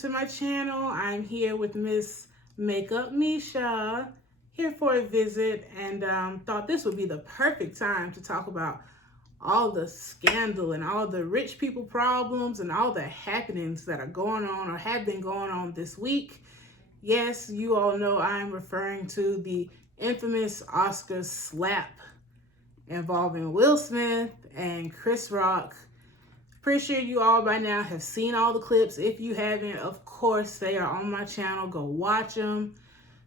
to my channel. I'm here with Miss Makeup Misha, here for a visit, and thought this would be the perfect time to talk about all the scandal and all the rich people problems and all the happenings that are going on or have been going on this week. Yes, you all know I'm referring to the infamous Oscar slap involving Will Smith and Chris Rock. Pretty sure you all by now have seen all the clips. If you haven't, of course, they are on my channel. Go watch them.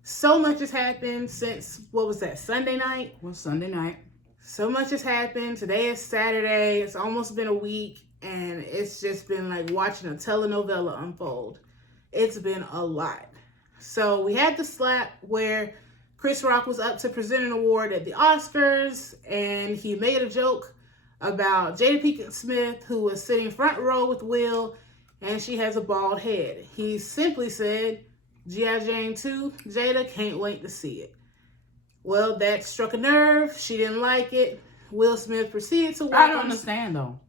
So much has happened since, what was that, Sunday night? Well, Sunday night. So much has happened. Today is Saturday. It's almost been a week, and it's just been like watching a telenovela unfold. It's been a lot. So we had the slap where Chris Rock was up to present an award at the Oscars, and he made a joke about Jada Pinkett Smith, who was sitting front row with Will, and she has a bald head. He simply said, G.I. Jane 2, Jada, can't wait to see it. Well, that struck a nerve. She didn't like it. Will Smith proceeded to walk I don't understand, though.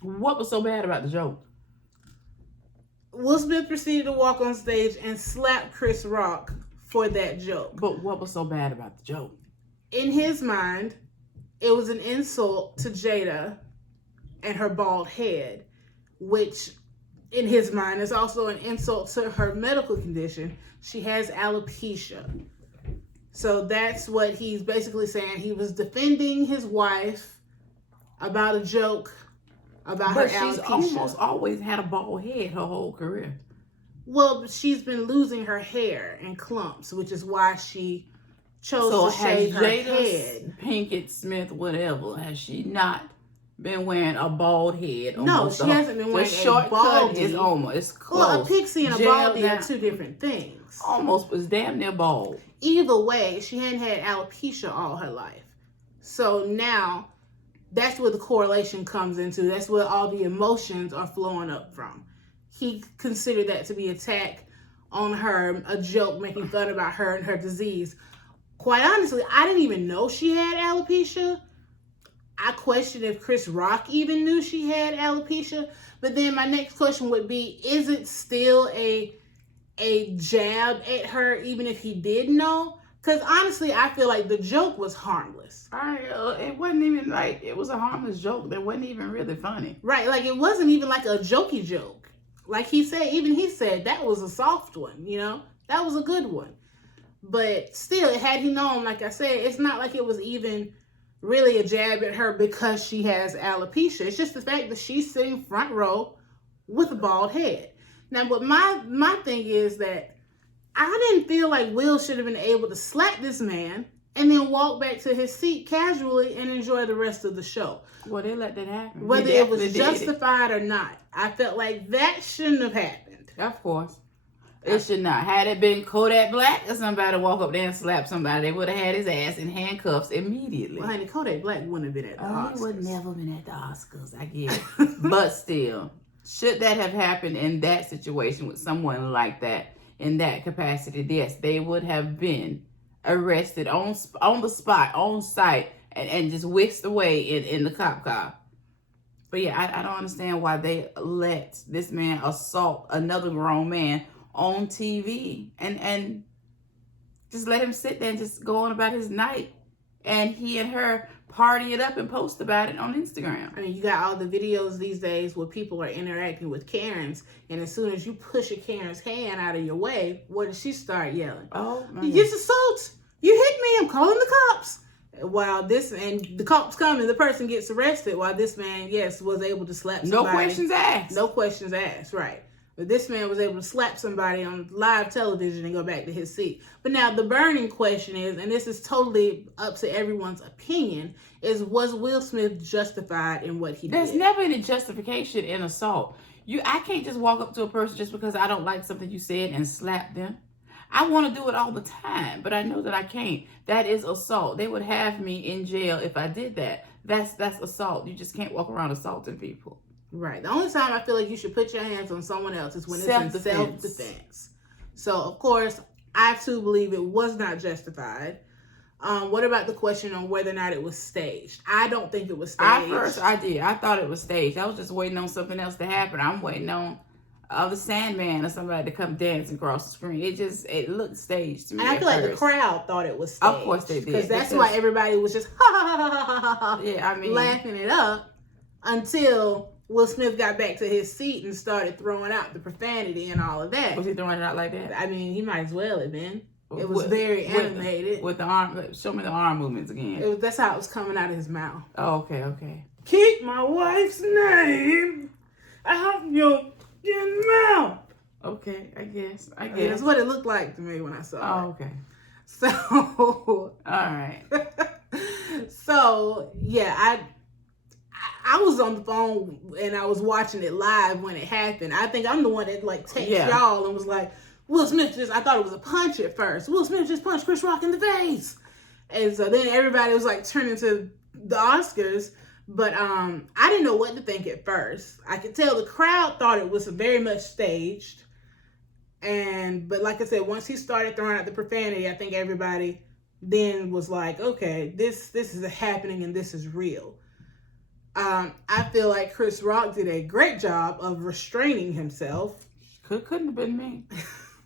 What was so bad about the joke? Will Smith proceeded to walk on stage and slap Chris Rock for that joke. But what was so bad about the joke? In his mind, it was an insult to Jada and her bald head, which in his mind is also an insult to her medical condition. She has alopecia. So that's what he's basically saying. He was defending his wife about a joke about her alopecia. But she's almost always had a bald head her whole career. Well, she's been losing her hair in clumps, which is why she chose to shave her head. Pinkett Smith, whatever, has she not been wearing a bald head? No, she hasn't been wearing a baldy. Is almost, it's close. Well, a pixie and a baldy are two different things. Almost was damn near bald. Either way, she hadn't had alopecia all her life. So now, that's where the correlation comes into. That's where all the emotions are flowing up from. He considered that to be an attack on her, a joke making fun about her and her disease. Quite honestly, I didn't even know she had alopecia. I question if Chris Rock even knew she had alopecia. But then my next question would be, is it still a jab at her even if he did know? Because honestly, I feel like the joke was harmless. It wasn't even like, it was a harmless joke that wasn't even really funny. Right, like it wasn't even like a jokey joke. Like he said, even he said that was a soft one, you know? That was a good one. But still, had he known, like I said, it's not like it was even really a jab at her because she has alopecia. It's just the fact that she's sitting front row with a bald head. Now, but my thing is that I didn't feel like Will should have been able to slap this man and then walk back to his seat casually and enjoy the rest of the show. Well, they let that happen. Whether it was justified or not, I felt like that shouldn't have happened. Of course. It should not. Had it been Kodak Black or somebody walk up there and slap somebody, they would have had his ass in handcuffs immediately. Well, honey, Kodak Black wouldn't have been at the Oscars. He would never been at the Oscars, I guess. But still, should that have happened in that situation with someone like that, in that capacity, yes, they would have been arrested on the spot, on site, and just whisked away in the cop car. But yeah, I don't understand why they let this man assault another grown man on TV and just let him sit there and just go on about his night, and he and her party it up and post about it on Instagram. I mean, you got all the videos these days where people are interacting with Karens, and as soon as you push a Karen's hand out of your way, what does she start yelling? Oh, man. It's assault! You hit me! I'm calling the cops! While the cops come and the person gets arrested, while this man, yes, was able to slap somebody. No questions asked. No questions asked, right. But this man was able to slap somebody on live television and go back to his seat. But now the burning question is, and this is totally up to everyone's opinion, is was Will Smith justified in what he did? There's never any justification in assault. I can't just walk up to a person just because I don't like something you said and slap them. I want to do it all the time, but I know that I can't. That is assault. They would have me in jail if I did that. That's assault. You just can't walk around assaulting people. Right. The only time I feel like you should put your hands on someone else is when it's in self-defense. So, of course, I too believe it was not justified. What about the question on whether or not it was staged? I don't think it was staged. I did. I thought it was staged. I was just waiting on something else to happen. I'm waiting on the Sandman or somebody to come dancing across the screen. It looked staged to me. And I feel like the first. crowd thought it was staged. Of course they did. Because that's why everybody was just ha ha ha ha ha ha, yeah, I mean, laughing it up until Will Smith got back to his seat and started throwing out the profanity and all of that. Was he throwing it out like that? I mean, he might as well have been. It was very animated. With the arm, show me the arm movements again. That's how it was coming out of his mouth. Oh, okay. Keep my wife's name out your mouth. Okay, I guess. That's what it looked like to me when I saw it. Oh, okay. So. All right. So, yeah, I was on the phone and I was watching it live when it happened. I think I'm the one that texted y'all and was like, Will Smith I thought it was a punch at first. Will Smith just punched Chris Rock in the face. And so then everybody was turning to the Oscars. But I didn't know what to think at first. I could tell the crowd thought it was very much staged. But like I said, once he started throwing out the profanity, I think everybody then was like, okay, this is happening and this is real. I feel like Chris Rock did a great job of restraining himself. Couldn't have been me.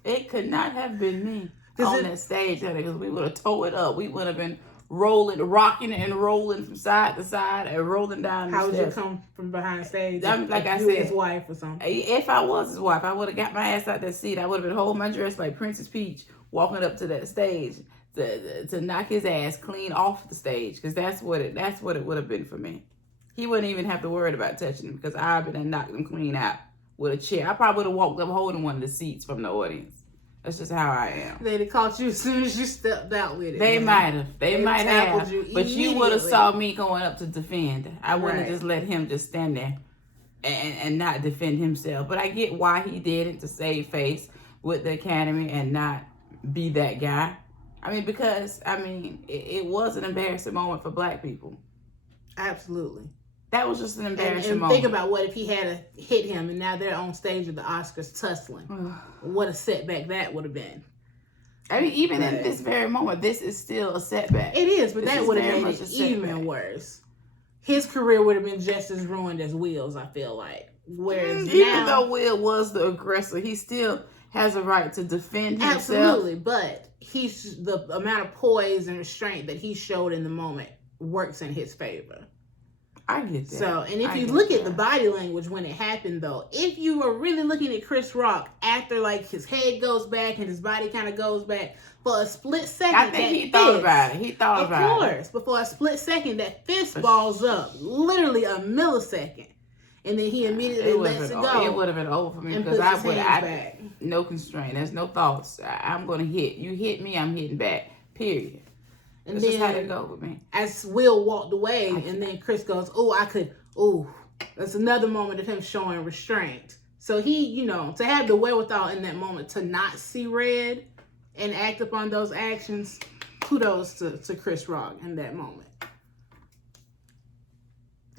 It could not have been me on that stage, because we would have tore it up. We would have been rocking and rolling from side to side and rolling down the steps. How would you come from behind stage? Like I said, his wife or something. If I was his wife, I would have got my ass out that seat. I would have been holding my dress like Princess Peach, walking up to that stage to knock his ass clean off the stage, because that's what it would have been for me. He wouldn't even have to worry about touching him, because I've been and knocked him clean out with a chair. I probably would have walked up holding one of the seats from the audience. That's just how I am. They'd have caught you as soon as you stepped out with it. They might have. They might have. But you would have saw me going up to defend. I wouldn't have just let him just stand there and not defend himself. But I get why he did it, to save face with the Academy and not be that guy. I mean, because, it was an embarrassing moment for Black people. Absolutely. That was just an embarrassing and moment. Think about what if he had hit him and now they're on stage at the Oscars tussling. What a setback that would have been. I mean, even in this very moment, this is still a setback. It is, but that would have made it even worse. His career would have been just as ruined as Will's, I feel like. Whereas even though Will was the aggressor, he still has a right to defend himself. Absolutely, but the amount of poise and restraint that he showed in the moment works in his favor. I get that. So, and if you look at the body language when it happened, though, if you were really looking at Chris Rock after his head goes back and his body kind of goes back for a split second, I think he thought about it. Of course, but for a split second, that fist balls up, literally a millisecond, and then he immediately lets it go. It would have been over for me, because I no constraint. There's no thoughts. I'm going to hit. You hit me, I'm hitting back. Period. And that's just how it go with me. As Will walked away, and then Chris goes, that's another moment of him showing restraint. So he, to have the wherewithal in that moment to not see red and act upon those actions, kudos to Chris Rock in that moment.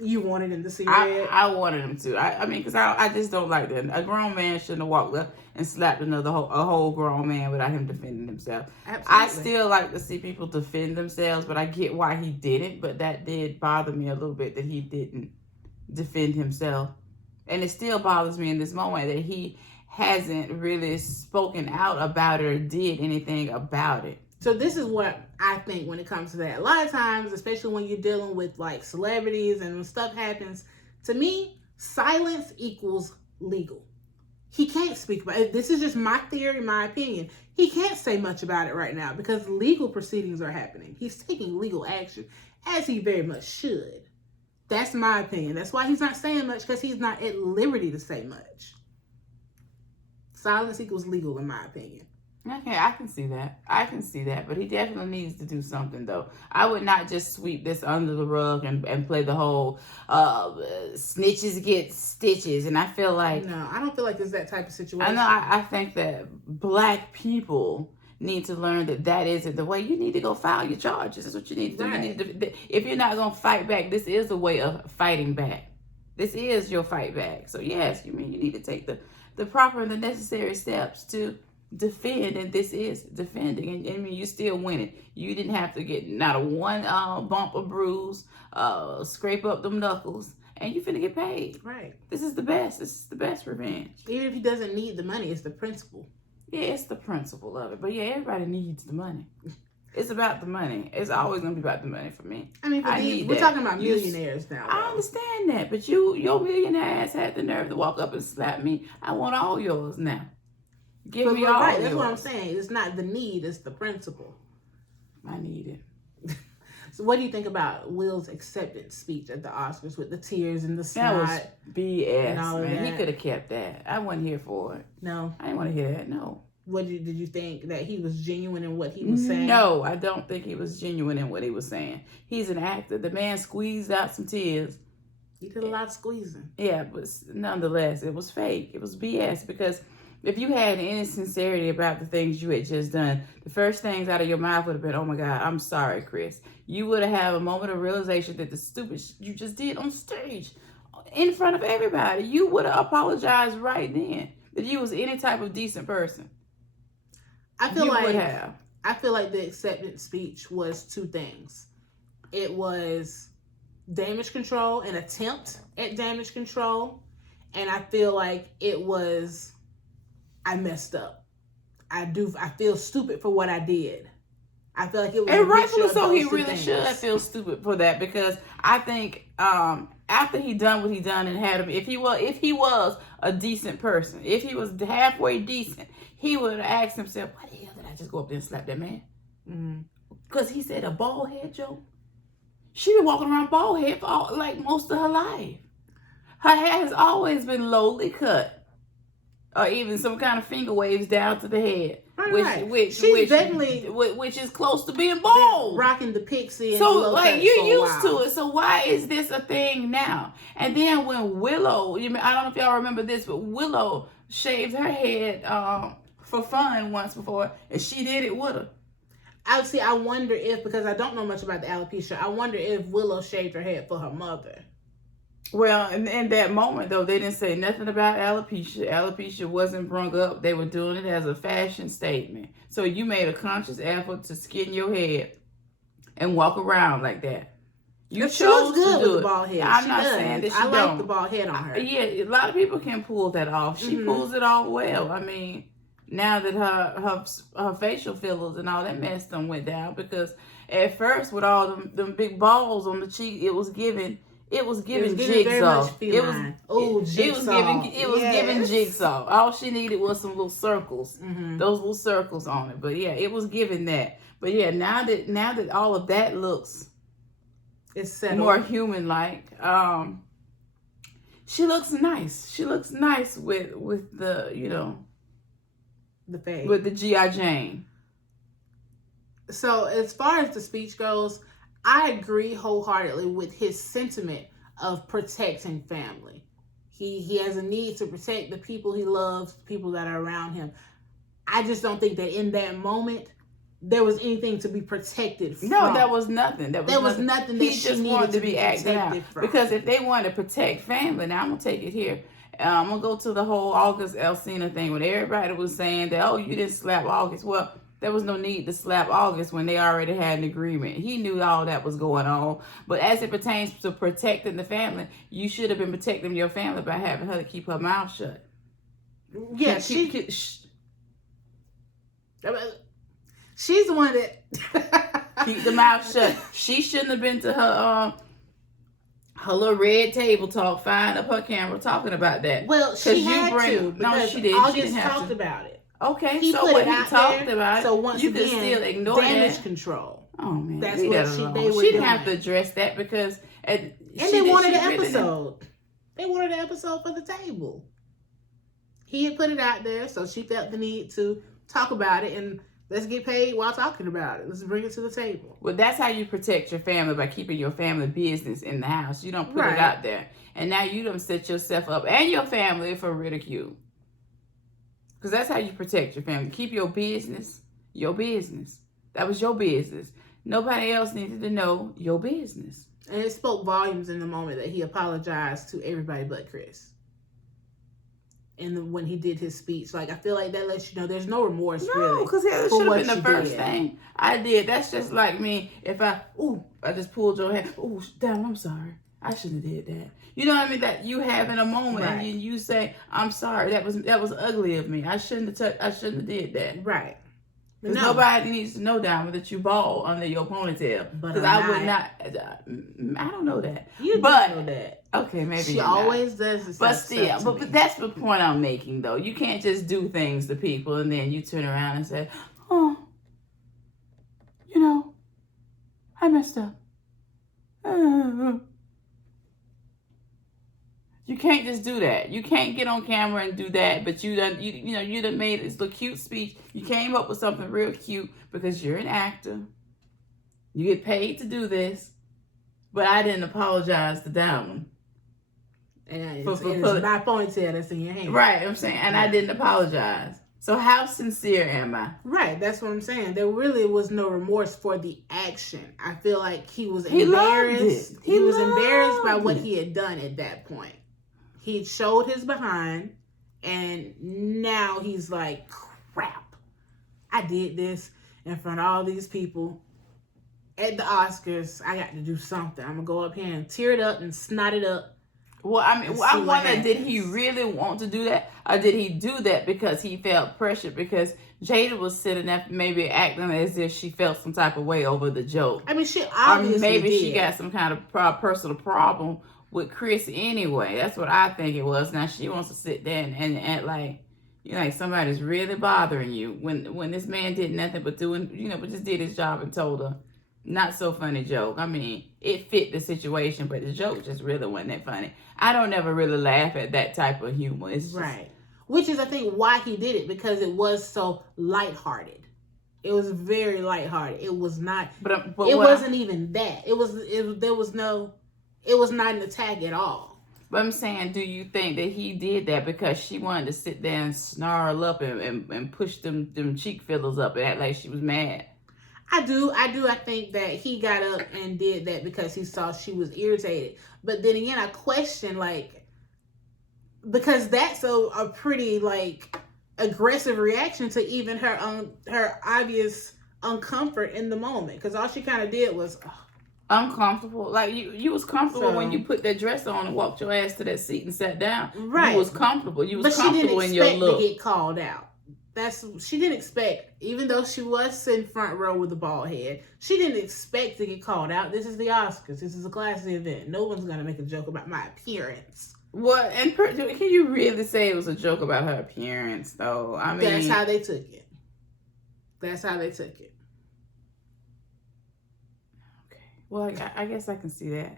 You wanted him to see red? I wanted him to. I mean, because I just don't like that. A grown man shouldn't have walked up and slapped a whole grown man without him defending himself. Absolutely. I still like to see people defend themselves, but I get why he didn't. But that did bother me a little bit, that he didn't defend himself. And it still bothers me in this moment that he hasn't really spoken out about it or did anything about it. So this is what I think when it comes to that. A lot of times, especially when you're dealing with celebrities and when stuff happens, to me, silence equals legal. He can't speak about it. This is just my theory, my opinion. He can't say much about it right now because legal proceedings are happening. He's taking legal action, as he very much should. That's my opinion. That's why he's not saying much, because he's not at liberty to say much. Silence equals legal, in my opinion. Okay, I can see that. But he definitely needs to do something, though. I would not just sweep this under the rug and play the whole snitches get stitches. And I feel like... No, I don't feel like it's that type of situation. I know. I think that Black people need to learn that isn't the way. You need to go file your charges. That's what you need to do. Right. If you're not going to fight back, this is a way of fighting back. This is your fight back. So, yes, you need to take the proper and the necessary steps to defend, and this is defending, and you still winning. You didn't have to get not a one bump or bruise, scrape up them knuckles, and you finna get paid. Right. This is the best. This is the best revenge. Even if he doesn't need the money, it's the principle. Yeah, it's the principle of it. But yeah, everybody needs the money. It's about the money. It's always gonna be about the money for me. I mean, we're talking about millionaires now. I understand that, but your millionaire ass had the nerve to walk up and slap me. I want all yours now. Give me all yours. That's what I'm saying. It's not the need, it's the principle. I need it. So what do you think about Will's acceptance speech at the Oscars with the tears and the snot? That was BS, and all of man. that? He could have kept that. I wasn't here for it. No. I didn't want to hear that, no. Did you think that he was genuine in what he was saying? No, I don't think he was genuine in what he was saying. He's an actor. The man squeezed out some tears. He did a lot of squeezing. Yeah, but nonetheless, it was fake. It was BS because if you had any sincerity about the things you had just done, the first things out of your mouth would have been, oh my God, I'm sorry, Chris. You would have had a moment of realization that the stupid you just did on stage in front of everybody, you would have apologized right then if you was any type of decent person. I feel like the acceptance speech was two things. It was damage control, an attempt at damage control, and I feel like it was, I messed up. I feel stupid for what I did. I feel like it was, and rightfully so. He really should feel stupid for that, because I think after he done what he done and had him, if he was a decent person, if he was halfway decent, he would have asked himself, "Why the hell did I just go up there and slap that man?" Because he said a bald head joke. She been walking around bald head for like most of her life. Her hair has always been lowly cut, or even some kind of finger waves down to the head, which is close to being bald. Rocking the pixie. And so like you're used to it. So why is this a thing now? And then when Willow, I don't know if y'all remember this, but Willow shaved her head for fun once before, and she did it with her. I wonder if, because I don't know much about the alopecia, I wonder if Willow shaved her head for her mother. Well, in that moment, though, they didn't say nothing about alopecia. Alopecia wasn't brung up. They were doing it as a fashion statement. So you made a conscious effort to skin your head and walk around like that. You chose to do it. The bald head. I'm not saying that she don't. I like the bald head on her. Yeah, a lot of people can pull that off. She pulls it off well. I mean, now that her facial fillers and all that mess done went down, because at first with all them big balls on the cheek, it was giving jigsaw. It was giving jigsaw. All she needed was some little circles, those little circles on it. But yeah, it was giving that. But yeah, now that all of that looks, it's settled, more human like. She looks nice. She looks nice with the the fade, with the G.I. Jane. So as far as the speech goes, I agree wholeheartedly with his sentiment of protecting family. He has a need to protect the people he loves, people that are around him. I just don't think that in that moment there was anything to be protected from. No, there was nothing. There was nothing that he just wanted to be acted out. From. Because if they wanted to protect family, now I'm gonna take it here. I'm gonna go to the whole August Alsina thing when everybody was saying that, oh, you didn't slap August. Well, there was no need to slap August when they already had an agreement. He knew all that was going on. But as it pertains to protecting the family, you should have been protecting your family by having her to keep her mouth shut. Yeah, she's the one that keep the mouth shut. She shouldn't have been to her little red table talk, firing up her camera talking about that. Well, she had to. No, she didn't. August talked about it. Okay, so when he talked about it, so once you again, can still ignore damage that. Control. Oh man, that's what they were She didn't have to address that because they wanted an episode. They wanted an episode for the table. He had put it out there, so she felt the need to talk about it, and let's get paid while talking about it. Let's bring it to the table. Well, that's how you protect your family, by keeping your family business in the house. You don't put it out there, and now you don't set yourself up and your family for ridicule. Because that's how you protect your family. Keep your business your business. That was your business. Nobody else needed to know your business. And it spoke volumes in the moment that he apologized to everybody but Chris. And when he did his speech, like, I feel like that lets you know there's no remorse, really. No, because it should have been the first thing I did. That's just like me. If I just pulled your hand. Oh, damn, I'm sorry. I shouldn't have did that. You know what I mean? That you have in a moment, Right. and you say, "I'm sorry. That was ugly of me. I shouldn't have did that." Right. Because nobody needs to know, Diamond, that you bald under your ponytail. Because I would not. I don't know that. You do but, know that. Okay, maybe she always does the But same still, stuff but that's the point I'm making, though. You can't just do things to people and then you turn around and say, "Oh, you know, I messed up." You can't just do that. You can't get on camera and do that. But you done made this little cute speech. You came up with something real cute because you're an actor. You get paid to do this. But I didn't apologize to Diamond. And it's my ponytail that's in your hand. Right, I'm saying, and I didn't apologize. So how sincere am I? Right, that's what I'm saying. There really was no remorse for the action. I feel like he was embarrassed. He was embarrassed by what he had done at that point. He showed his behind, and now he's like, crap. I did this in front of all these people. At the Oscars, I got to do something. I'm going to go up here and tear it up and snot it up. Well, I mean, I wonder, did he really want to do that? Or did he do that because he felt pressure? Because Jada was sitting there maybe acting as if she felt some type of way over the joke. I mean, she obviously or maybe did. She got some kind of personal problem with Chris anyway. That's what I think it was. Now, she wants to sit there and act like, like somebody's really bothering you. When this man did nothing but but just did his job and told her, not so funny joke. I mean, it fit the situation, but the joke just really wasn't that funny. I don't ever really laugh at that type of humor. It's just, right. Which is, I think, why he did it, because it was so lighthearted. It was very lighthearted. It was not. But it wasn't even that. It was not an attack at all. But I'm saying, do you think that he did that because she wanted to sit there and snarl up and push them cheek fillers up and act like she was mad? I do. I think that he got up and did that because he saw she was irritated. But then again, I question, because that's a pretty, aggressive reaction to even her obvious uncomfort in the moment. Because all she kind of did was... uncomfortable. Like, you was comfortable when you put that dress on and walked your ass to that seat and sat down. Right. You was comfortable. You was comfortable in your look. But she didn't expect to get called out. She didn't expect, even though she was in front row with a bald head, she didn't expect to get called out. This is the Oscars. This is a classy event. No one's going to make a joke about my appearance. What? And can you really say it was a joke about her appearance, though? I mean, that's how they took it. Okay. Well, I guess I can see that.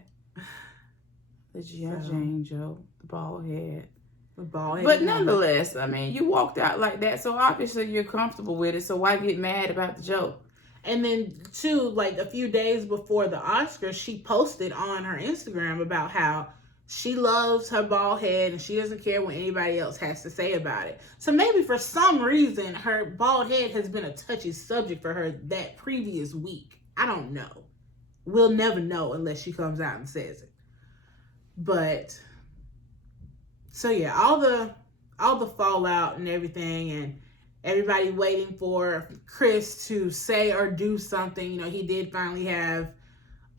The G.I. Jane joke, the bald head. But nonetheless, I mean, you walked out like that, so obviously you're comfortable with it, so why get mad about the joke? And then, too, a few days before the Oscars, she posted on her Instagram about how she loves her bald head and she doesn't care what anybody else has to say about it. So maybe for some reason, her bald head has been a touchy subject for her that previous week. I don't know. We'll never know unless she comes out and says it. But... so yeah, all the fallout and everything, and everybody waiting for Chris to say or do something. He did finally have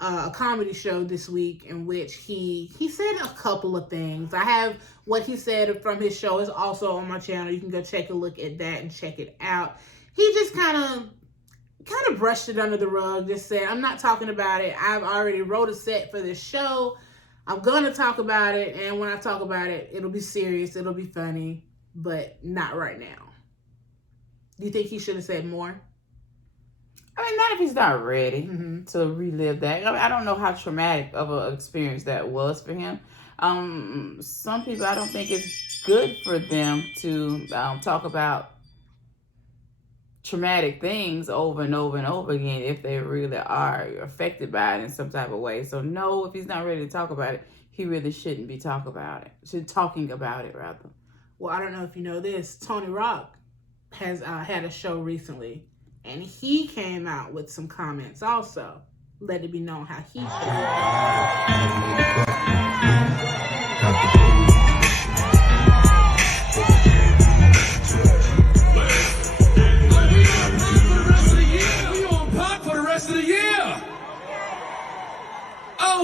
a comedy show this week in which he said a couple of things. I have what he said from his show is also on my channel. You can go take a look at that and check it out. He just kind of brushed it under the rug. Just said, "I'm not talking about it. I've already wrote a set for this show. I'm going to talk about it, and when I talk about it, it'll be serious, it'll be funny, but not right now." Do you think he should have said more? I mean, not if he's not ready to relive that. I mean, I don't know how traumatic of an experience that was for him. Some people, I don't think it's good for them to talk about traumatic things over and over and over again if they really are affected by it in some type of way. So no, if he's not ready to talk about it, he really shouldn't be talking about it rather. Well, I don't know if you know this, Tony Rock has had a show recently, and he came out with some comments also. Let it be known how he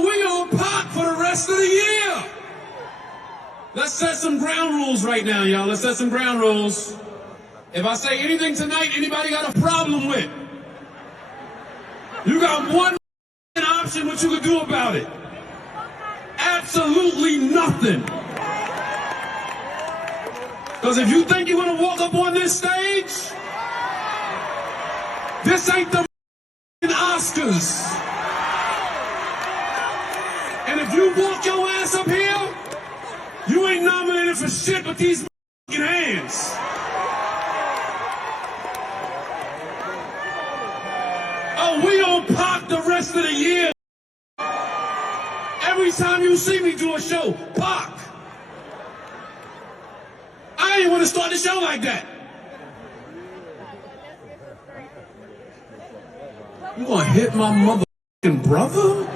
We on pot for the rest of the year. Let's set some ground rules right now, y'all. Let's set some ground rules. If I say anything tonight anybody got a problem with, you got one option what you can do about it. Absolutely nothing. Because if you think you're going to walk up on this stage, this ain't the Oscars. And if you walk your ass up here, you ain't nominated for shit but these hands. Oh, we on Pac the rest of the year. Every time you see me do a show, Pac. I ain't want to start the show like that. You gonna hit my motherfucking brother?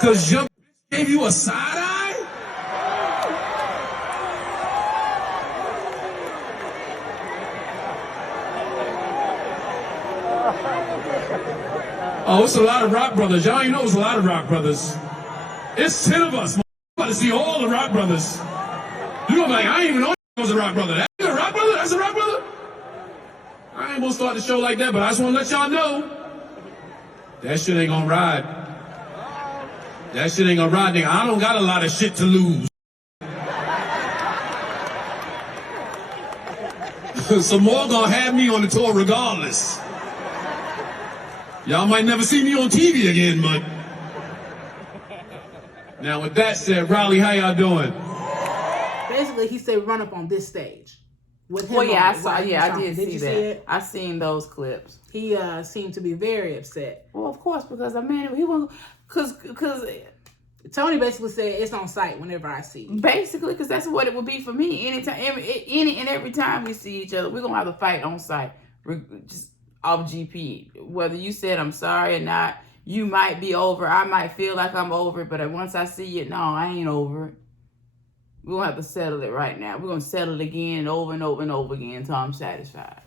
Cause your bitch gave you a side eye? Oh, it's a lot of rock brothers. Y'all ain't know it's a lot of rock brothers. It's 10 of us. I'm about to see all the rock brothers. You gonna be like, I ain't even know it was a rock brother. That's a rock brother? That's a rock brother? I ain't gonna start the show like that, but I just wanna let y'all know that shit ain't gonna ride. That shit ain't gonna ride, nigga. I don't got a lot of shit to lose. Some more gonna have me on the tour regardless. Y'all might never see me on TV again, but... Now, with that said, Riley, how y'all doing? Basically, he said run up on this stage with him. Well, yeah, on it I saw. while he Yeah, was I did talking. see you that. See it? I seen those clips. He seemed to be very upset. Well, of course, because he won't. Because Tony basically said it's on sight whenever I see you. basically, because that's what it would be for me. Anytime, every time we see each other, we're gonna have a fight on site, just off GP. Whether you said I'm sorry or not, you might be over. I might feel like I'm over it, but once I see it, no, I ain't over it. We're going to have to settle it right now. We're going to settle it again and over and over and over again until I'm satisfied.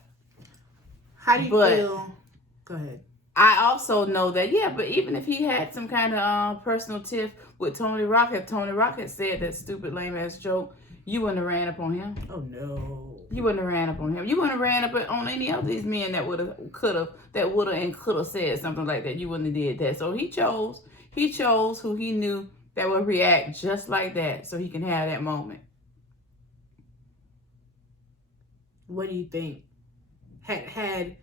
How do you feel? Go ahead. I also know that, yeah, but even if he had some kind of personal tiff with Tony Rock, if Tony Rock had said that stupid lame-ass joke, you wouldn't have ran up on him. Oh, no. You wouldn't have ran up on him. You wouldn't have ran up on any of these men that would have and could have said something like that. You wouldn't have did that. So he chose who he knew that would react just like that so he can have that moment. What do you think? Had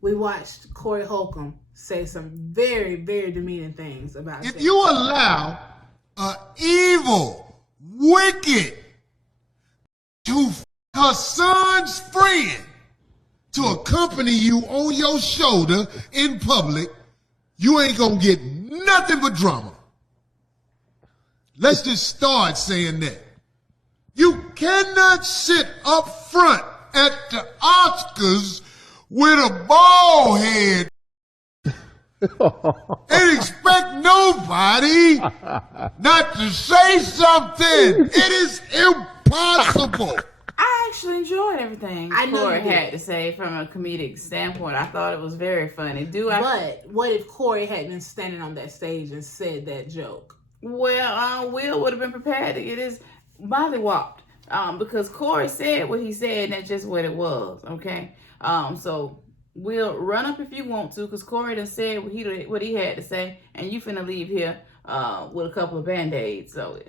we watched Corey Holcomb say some very, very demeaning things about if you allow an evil, wicked, to her son's friend to accompany you on your shoulder in public, you ain't gonna get nothing but drama. Let's just start saying that. You cannot sit up front at the Oscars with a bald head and expect nobody not to say something. It is impossible. I actually enjoyed everything I know Corey you did. had to say from a comedic standpoint. I thought it was very funny. But what if Corey hadn't been standing on that stage and said that joke? Well, Will would have been prepared to get his body whopped. Because Corey said what he said, and that's just what it was, okay? So Will, run up if you want to, because Corey done said what he had to say, and you finna leave here with a couple of Band-Aids. So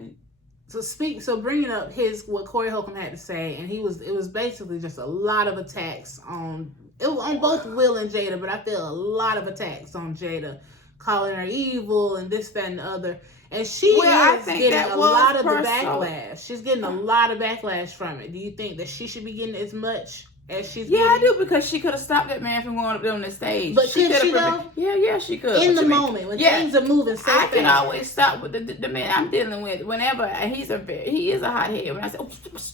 bringing up what Corey Holcomb had to say, and it was basically just a lot of attacks on both Will and Jada, but I feel a lot of attacks on Jada, calling her evil and this, that, and the other. And I think getting a lot of the backlash. She's getting a lot of backlash from it. Do you think that she should be getting as much as she's getting? Yeah, I do, because she could have stopped that man from going up there on the stage. But could she though? Yeah, she could. In the moment, when things are moving so fast. I can always stop with the man I'm dealing with. Whenever he is a hothead. When I say,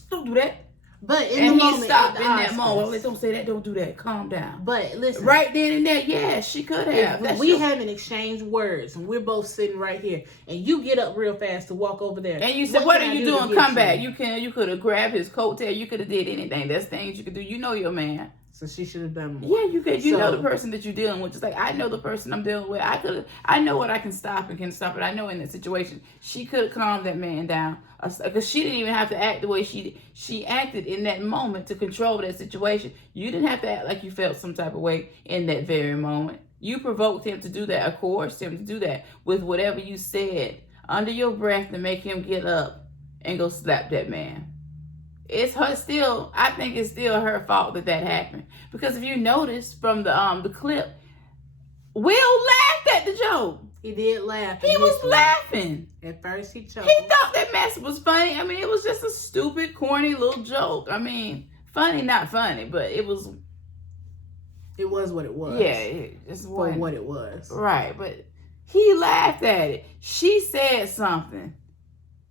don't do that. But in the moment, he stopped in that moment. Don't say that. Don't do that. Calm down. But listen, right then and there, yeah, she could have. We haven't exchanged words, and we're both sitting right here, and you get up real fast to walk over there, and you said, "What are you doing? Come back." You could have grabbed his coattail. You could have did anything. That's things you could do. You know your man. So she should have done more. Yeah, you know the person that you're dealing with. Just like I know the person I'm dealing with. I know what I can stop and can stop it. I know in that situation, she could have calmed that man down. Because she didn't even have to act the way she acted in that moment to control that situation. You didn't have to act like you felt some type of way in that very moment. You provoked him to do that, or coerced him to do that with whatever you said under your breath to make him get up and go slap that man. It's her still. I think it's still her fault that happened. Because if you notice from the clip, Will laughed at the joke. He did laugh. He was laughing. At first he choked. He thought that mess was funny. I mean, it was just a stupid, corny little joke. I mean, funny, not funny, but it was. It was what it was. Yeah, it just for what it was. Right, but he laughed at it. She said something.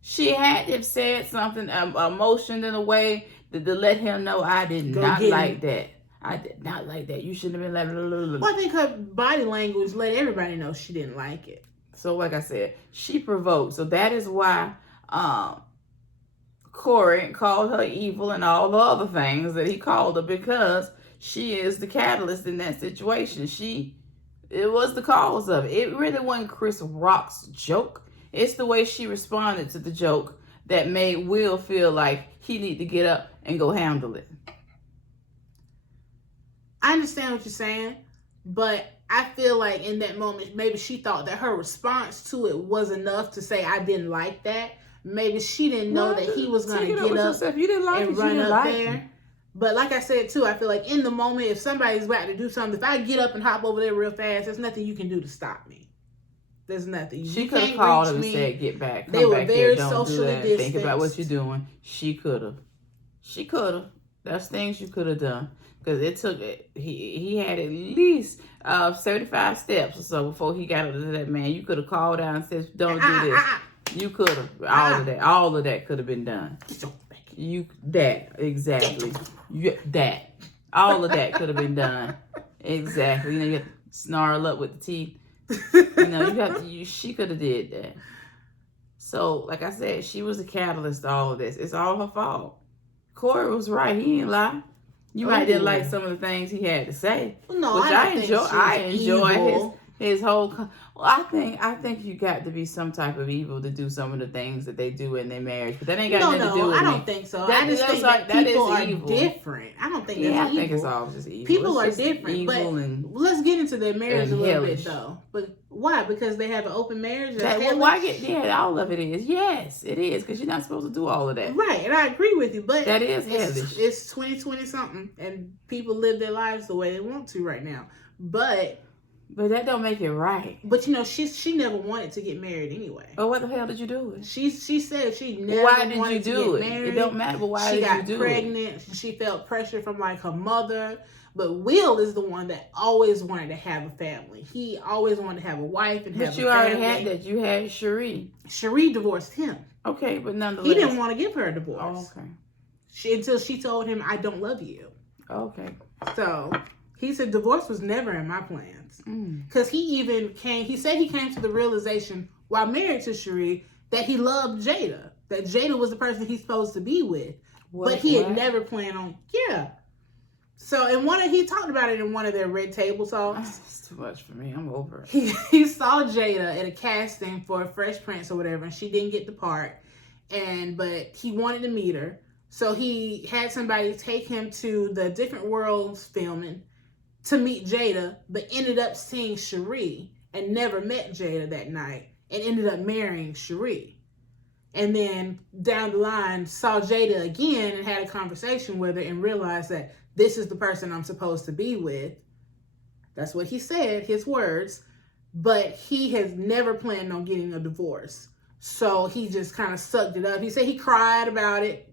She had to have said something, emotion in a way to let him know I did not like that. I did not like that. You shouldn't have been like, Well, I think her body language let everybody know she didn't like it. So, like I said, she provoked. So that is why Corey called her evil and all the other things that he called her, because she is the catalyst in that situation. It was the cause of it. It really wasn't Chris Rock's joke. It's the way she responded to the joke that made Will feel like he need to get up and go handle it. I understand what you're saying, but I feel like in that moment, maybe she thought that her response to it was enough to say, I didn't like that. Maybe she didn't know that he was going to get up and run up there. But like I said, too, I feel like in the moment, if somebody's about to do something, if I get up and hop over there real fast, there's nothing you can do to stop me. There's nothing. She could have called him and said, get back. They were back very here. Don't socially do that. distanced. Think about what you're doing. She could have. That's things you could have done. Because it took, he had at least 35 steps or so before he got up to that man. You could have called out and said, don't do this. You could have. All of that could have been done. Exactly. All of that could have been done. Exactly. You have to snarl up with the teeth. She could have did that. So, like I said, she was the catalyst to all of this. It's all her fault. Corey was right. He ain't lie. You might didn't like some of the things he had to say. No, which I enjoy his whole. Well, I think you got to be some type of evil to do some of the things that they do in their marriage, but that ain't got nothing to do with me. I don't think so. I just think that people are different. I don't think that's evil. I think it's all just evil. People are different, but let's get into their marriage a little bit though. But why? Because they have an open marriage. All of it is. Yes, it is, because you're not supposed to do all of that. Right, and I agree with you, but that is hellish. It's 2020 something, and people live their lives the way they want to right now. But that don't make it right. But she never wanted to get married anyway. Oh, what the hell did you do? She said she never wanted to get married. It don't matter, but why did you do it? She got pregnant. She felt pressure from like her mother. But Will is the one that always wanted to have a family. He always wanted to have a wife and have a family. But you already had that. You had Cherie. Cherie divorced him. Okay, but nonetheless. He didn't want to give her a divorce. Oh, okay. Until she told him, I don't love you. Okay. So he said divorce was never in my plans. Because he said he came to the realization while married to Cherie that he loved Jada. That Jada was the person he's supposed to be with. But he had never planned on, So he talked about it in one of their Red Table Talks. It's too much for me. I'm over it. He saw Jada at a casting for Fresh Prince or whatever, and she didn't get the part. But he wanted to meet her. So he had somebody take him to the Different Worlds filming to meet Jada, but ended up seeing Cherie and never met Jada that night and ended up marrying Cherie. And then down the line saw Jada again and had a conversation with her and realized that this is the person I'm supposed to be with. That's what he said, his words. But he has never planned on getting a divorce. So he just kind of sucked it up. He said he cried about it,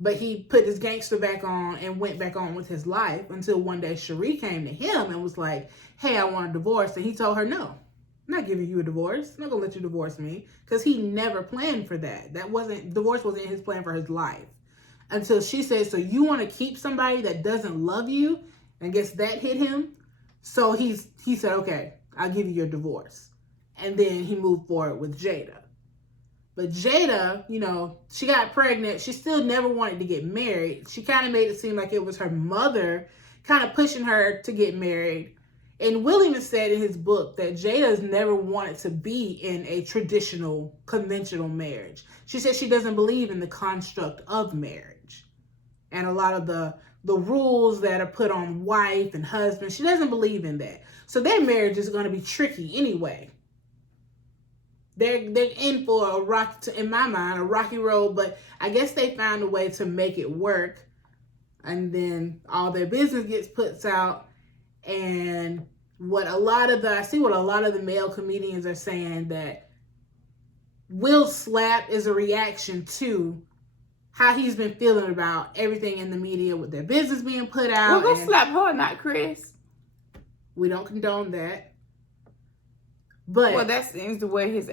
but he put his gangster back on and went back on with his life until one day Cherie came to him and was like, hey, I want a divorce. And he told her, no, I'm not giving you a divorce. I'm not going to let you divorce me. Because he never planned for that. Divorce wasn't in his plan for his life. Until she said, so you want to keep somebody that doesn't love you? And I guess that hit him. So he said, okay, I'll give you your divorce. And then he moved forward with Jada. But Jada, you know, she got pregnant. She still never wanted to get married. She kind of made it seem like it was her mother kind of pushing her to get married. And William said in his book that Jada's never wanted to be in a traditional, conventional marriage. She said she doesn't believe in the construct of marriage. And a lot of the rules that are put on wife and husband, she doesn't believe in that. So their marriage is going to be tricky anyway. They're in for a rocky, in my mind, a rocky road, but I guess they found a way to make it work. And then all their business gets put out. And I see what a lot of the male comedians are saying, that Will's slap is a reaction to how he's been feeling about everything in the media with their business being put out. Well, go slap her, not Chris. We don't condone that. But well, that seems the way his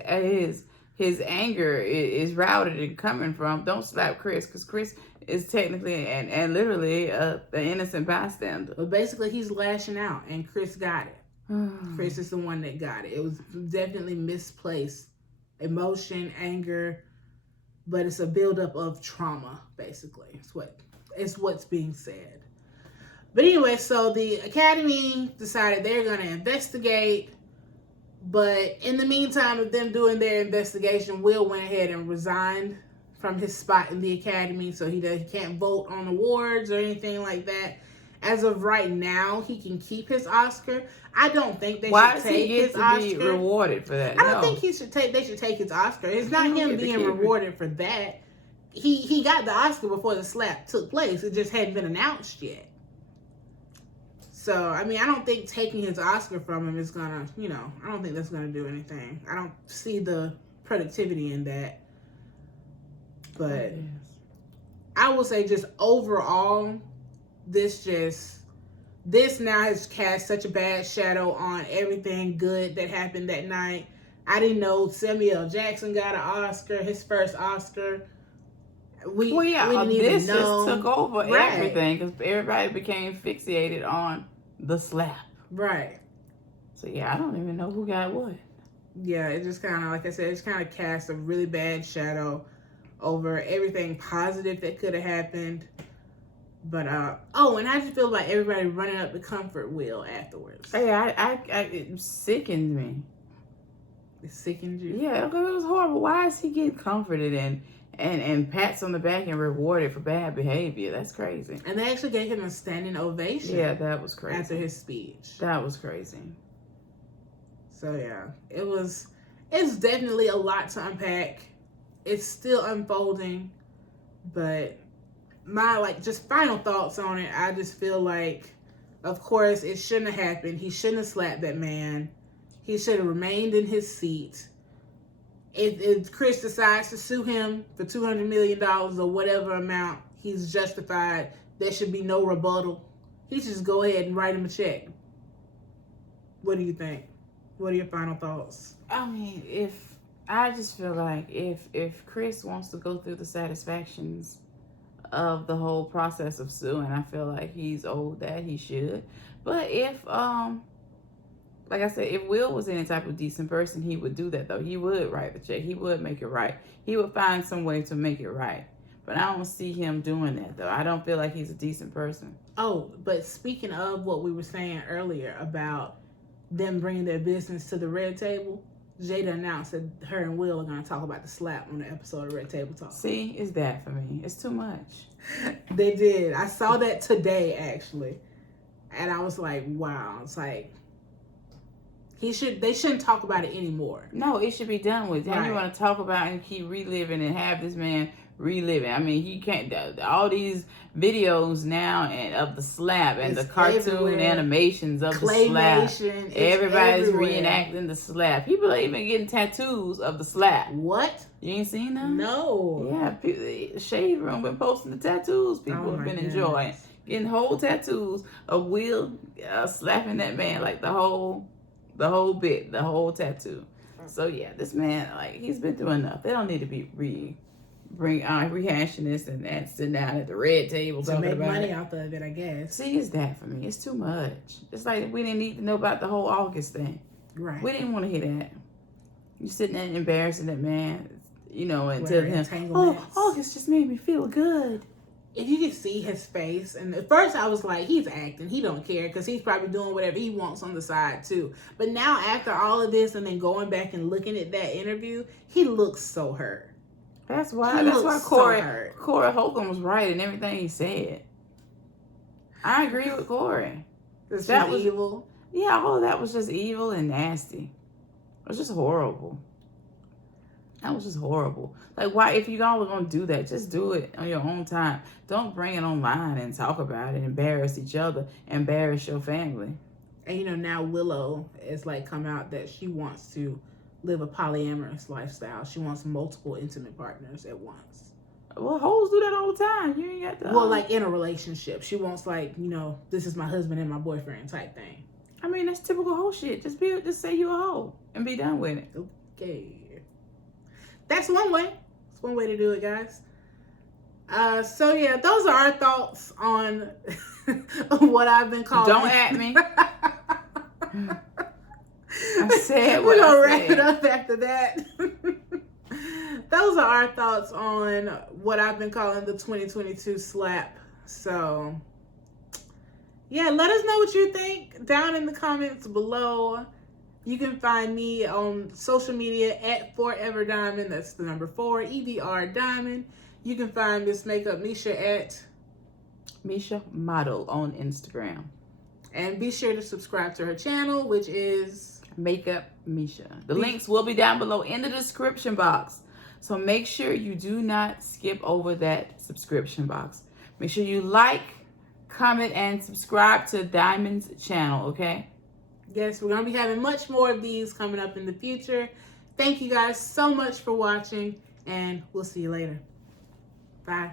anger is routed and coming from. Don't slap Chris, because Chris is technically and literally an innocent bystander. But basically, he's lashing out, and Chris got it. Chris is the one that got it. It was definitely misplaced emotion, anger, but it's a buildup of trauma. Basically, it's what's being said. But anyway, so the Academy decided they're going to investigate. But in the meantime of them doing their investigation, Will went ahead and resigned from his spot in the Academy, so he can't vote on awards or anything like that. As of right now, he can keep his Oscar. I don't think they should take his Oscar. Why does he get to be rewarded for that? I don't think they should take his Oscar. It's not him being rewarded for that. He got the Oscar before the slap took place. It just hadn't been announced yet. So, I mean, I don't think taking his Oscar from him is gonna, I don't think that's gonna do anything. I don't see the productivity in that. But I will say, just overall, this now has cast such a bad shadow on everything good that happened that night. I didn't know Samuel L. Jackson got an Oscar, his first Oscar. We didn't even know. Just took over everything, because everybody became fixated on the slap. Right. So yeah, I don't even know who got what. Yeah, it just kind of, like I said, it's kind of cast a really bad shadow over everything positive that could have happened. But and how did you feel about everybody running up to comfort Will afterwards? Hey, it sickened me. It sickened you? Yeah, because it was horrible. Why is he getting comforted and pats on the back and rewarded for bad behavior? That's crazy. And they actually gave him a standing ovation. Yeah, that was crazy. After his speech. That was crazy. So yeah, it's definitely a lot to unpack. It's still unfolding, but my just final thoughts on it, I just feel like, of course, it shouldn't have happened. He shouldn't have slapped that man. He should have remained in his seat. If Chris decides to sue him for $200 million or whatever amount, he's justified. There should be no rebuttal. He should just go ahead and write him a check. What do you think? What are your final thoughts? I mean, I just feel like if Chris wants to go through the satisfactions of the whole process of suing, I feel like he's owed that. He should. But if like I said, if Will was any type of decent person, he would do that, though. He would write the check. He would make it right. He would find some way to make it right. But I don't see him doing that, though. I don't feel like he's a decent person. Oh, but speaking of what we were saying earlier about them bringing their business to the red table, Jada announced that her and Will are going to talk about the slap on the episode of Red Table Talk. See, it's that for me. It's too much. They did. I saw that today, actually. And I was like, wow. It's like, they shouldn't talk about it anymore. No, it should be done with. Right. And you want to talk about and keep reliving and have this man reliving. I mean, he can't. All these videos now and of the slap and the cartoon animations of the slap. Everybody's reenacting the slap. People are even getting tattoos of the slap. What? You ain't seen them? No. Yeah, Shade Room been posting the tattoos. People have been enjoying getting whole tattoos of Will slapping that man, like the whole bit, the whole tattoo. So yeah, this man, he's been through enough. They don't need to be rehashing this and sitting down at the red table to talking make about money off of it, I guess. See, it's that for me. It's too much. It's like we didn't need to know about the whole August thing. Right. We didn't want to hear that. You sitting there embarrassing that man. you know, and Where tell him, entanglements. August just made me feel good. If you could see his face, and at first I was like, he's acting, he don't care, because he's probably doing whatever he wants on the side too. But now after all of this, and then going back and looking at that interview, he looks so hurt. That's why Corey Holcomb was right in everything he said. I agree with Corey. That was evil. Yeah, all of that was just evil and nasty. It was just horrible. That was just horrible. Like, why, if you all are going to do that, just do it on your own time. Don't bring it online and talk about it, embarrass each other, embarrass your family. And, you know, now Willow is like come out that she wants to live a polyamorous lifestyle. She wants multiple intimate partners at once. Well, hoes do that all the time. You ain't got to. Well, like in a relationship. She wants like, you know, this is my husband and my boyfriend type thing. I mean, that's typical hoe shit. Just say you a hoe and be done with it. Okay. That's one way. It's one way to do it, guys. So yeah, those are our thoughts on what I've been calling. Don't at me. I said what We're gonna I wrap said. it up after that. Those are our thoughts on what I've been calling the 2022 slap. So yeah, let us know what you think down in the comments below. You can find me on social media at Forever Diamond. That's the number 4, EVR Diamond. You can find Miss Makeup Misha at Misha Model on Instagram. And be sure to subscribe to her channel, which is Makeup Misha. The links will be down below in the description box. So make sure you do not skip over that subscription box. Make sure you like, comment, and subscribe to Diamond's channel, okay? Yes, we're going to be having much more of these coming up in the future. Thank you guys so much for watching, and we'll see you later. Bye.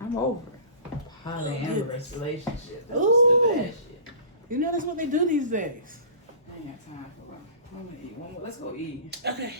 I'm over it. Polyamorous relationship. That's Ooh. stupid ass shit. You know that's what they do these days. I ain't got time for one. I'm gonna eat one more. Let's go eat. Okay.